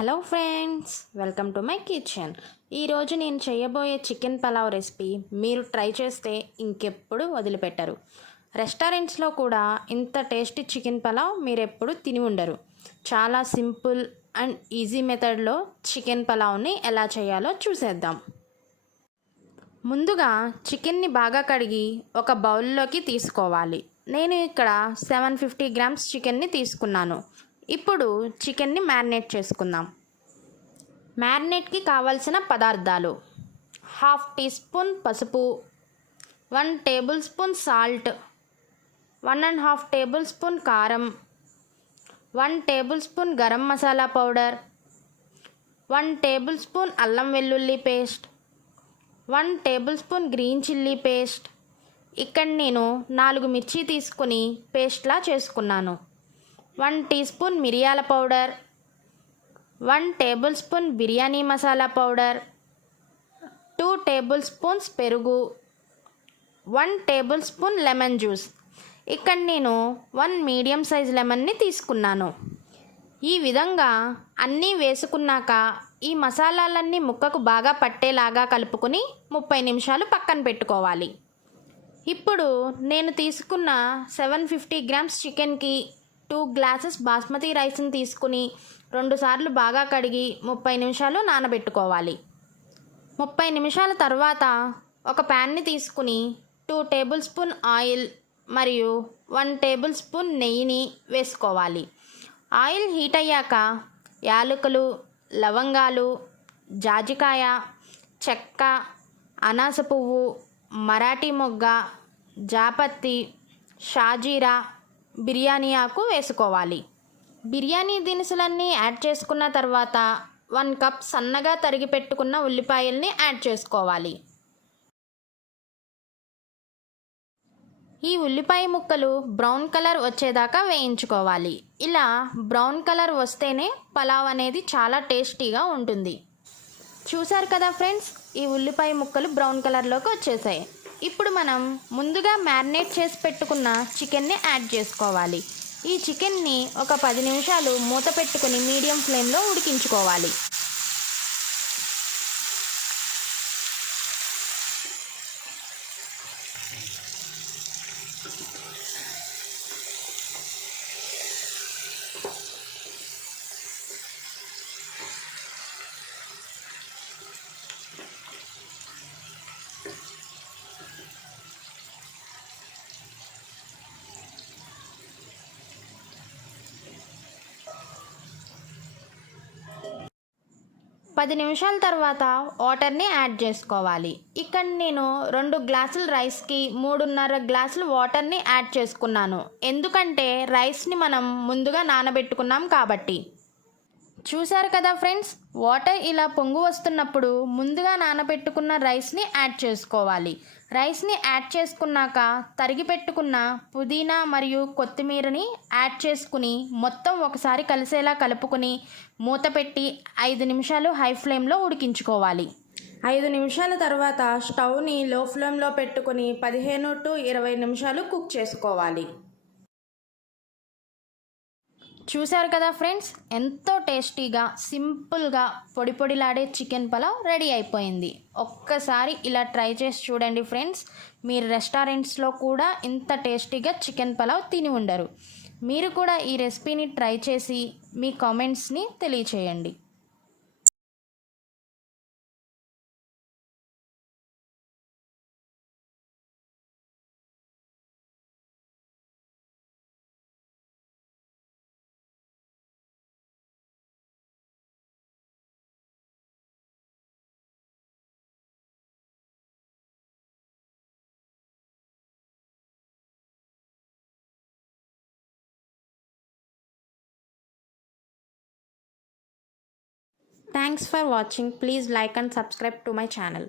Hello friends, welcome to my kitchen. ఈరోజు నేను చేయబోయే చికెన్ పలావ్ రెసిపీ మీరు ట్రై చేస్తే ఇంకెప్పుడు వదిలిపెట్టరు. రెస్టారెంట్స్లో కూడా ఇంత టేస్టీ చికెన్ పలావ్ మీరు ఎప్పుడు తిని ఉండరు. చాలా సింపుల్ అండ్ ఈజీ మెథడ్లో చికెన్ పలావ్ని ఎలా చేయాలో చూసేద్దాం. ముందుగా చికెన్ని బాగా కడిగి ఒక బౌల్లోకి తీసుకోవాలి. నేను ఇక్కడ 750 గ్రామ్స్ చికెన్ని తీసుకున్నాను. ఇప్పుడు చికెన్ని మ్యారినేట్ చేసుకుందాం. మ్యారినేట్కి కావలసిన పదార్థాలు: 1/2 టీ స్పూన్ పసుపు, 1 table spoon salt, 1.5 table spoon కారం, 1 table spoon garam masala powder, 1 table spoon అల్లం వెల్లుల్లి paste, 1 table spoon green chilli paste. ఇక్కడ నేను 4 మిర్చి తీసుకుని పేస్ట్లా చేసుకున్నాను. 1 టీ స్పూన్ మిరియాల powder, 1 table spoon biryani masala powder, 2 table spoons పెరుగు, 1 టేబుల్ స్పూన్ లెమన్ జ్యూస్. ఇక్కడ నేను 1 మీడియం సైజ్ లెమన్ని తీసుకున్నాను. ఈ విధంగా అన్నీ వేసుకున్నాక ఈ మసాలాలన్నీ ముక్కకు బాగా పట్టేలాగా కలుపుకొని 30 నిమిషాలు పక్కన పెట్టుకోవాలి. ఇప్పుడు నేను తీసుకున్న 750 గ్రామ్స్ చికెన్కి 2 గ్లాసెస్ బాస్మతి రైస్ని తీసుకుని 2 సార్లు బాగా కడిగి 30 నిమిషాలు నానబెట్టుకోవాలి. 30 నిమిషాల తర్వాత ఒక ప్యాన్ని తీసుకుని 2 టేబుల్ స్పూన్ ఆయిల్ మరియు 1 టేబుల్ స్పూన్ నెయ్యిని వేసుకోవాలి. ఆయిల్ హీట్ అయ్యాక యాలకులు, లవంగాలు, జాజికాయ, చెక్క, అనాస పువ్వు, మరాఠీ మొగ్గ, జాపత్తి, షాజీరా, బిర్యానీ ఆకు వేసుకోవాలి. బిర్యానీ దినుసులన్నీ యాడ్ చేసుకున్న తర్వాత 1 కప్ సన్నగా తరిగి పెట్టుకున్న ఉల్లిపాయల్ని యాడ్ చేసుకోవాలి. ఈ ఉల్లిపాయ ముక్కలు బ్రౌన్ కలర్ వచ్చేదాకా వేయించుకోవాలి. ఇలా బ్రౌన్ కలర్ వస్తేనే పలావ్ అనేది చాలా టేస్టీగా ఉంటుంది. చూసారు కదా ఫ్రెండ్స్, ఈ ఉల్లిపాయ ముక్కలు బ్రౌన్ కలర్లోకి వచ్చేసాయి. ఇప్పుడు మనం ముందుగా మ్యారినేట్ చేసి పెట్టుకున్న చికెన్ని యాడ్ చేసుకోవాలి. ఈ చికెన్ని ఒక 10 నిమిషాలు మూత పెట్టుకుని మీడియం ఫ్లేమ్లో ఉడికించుకోవాలి. పది నిమిషాల తర్వాత వాటర్ని యాడ్ చేసుకోవాలి. ఇక్కడ నేను 2 గ్లాసుల రైస్కి 3.5 గ్లాసులు వాటర్ని యాడ్ చేసుకున్నాను. ఎందుకంటే రైస్ని మనం ముందుగా నానబెట్టుకున్నాం కాబట్టి. చూసారు కదా ఫ్రెండ్స్, వాటర్ ఇలా పొంగు వస్తున్నప్పుడు ముందుగా నానబెట్టుకున్న రైస్ని యాడ్ చేసుకోవాలి. రైస్ని యాడ్ చేసుకున్నాక తరిగి పెట్టుకున్న పుదీనా మరియు కొత్తిమీరని యాడ్ చేసుకుని మొత్తం ఒకసారి కలిసేలా కలుపుకొని మూత పెట్టి 5 నిమిషాలు హై ఫ్లేమ్లో ఉడికించుకోవాలి. 5 నిమిషాల తర్వాత స్టవ్ని లో ఫ్లేమ్లో పెట్టుకుని 15 to 20 నిమిషాలు కుక్ చేసుకోవాలి. చూసారు కదా ఫ్రెండ్స్, ఎంతో టేస్టీగా సింపుల్గా పొడి పొడిలాడే చికెన్ పలావ్ రెడీ అయిపోయింది. ఒక్కసారి ఇలా ట్రై చేసి చూడండి ఫ్రెండ్స్. మీరు రెస్టారెంట్స్లో కూడా ఇంత టేస్టీగా చికెన్ పలావ్ తిని ఉండరు. మీరు కూడా ఈ రెసిపీని ట్రై చేసి మీ కామెంట్స్ని తెలియచేయండి. Thanks for watching. Please like and subscribe to my channel.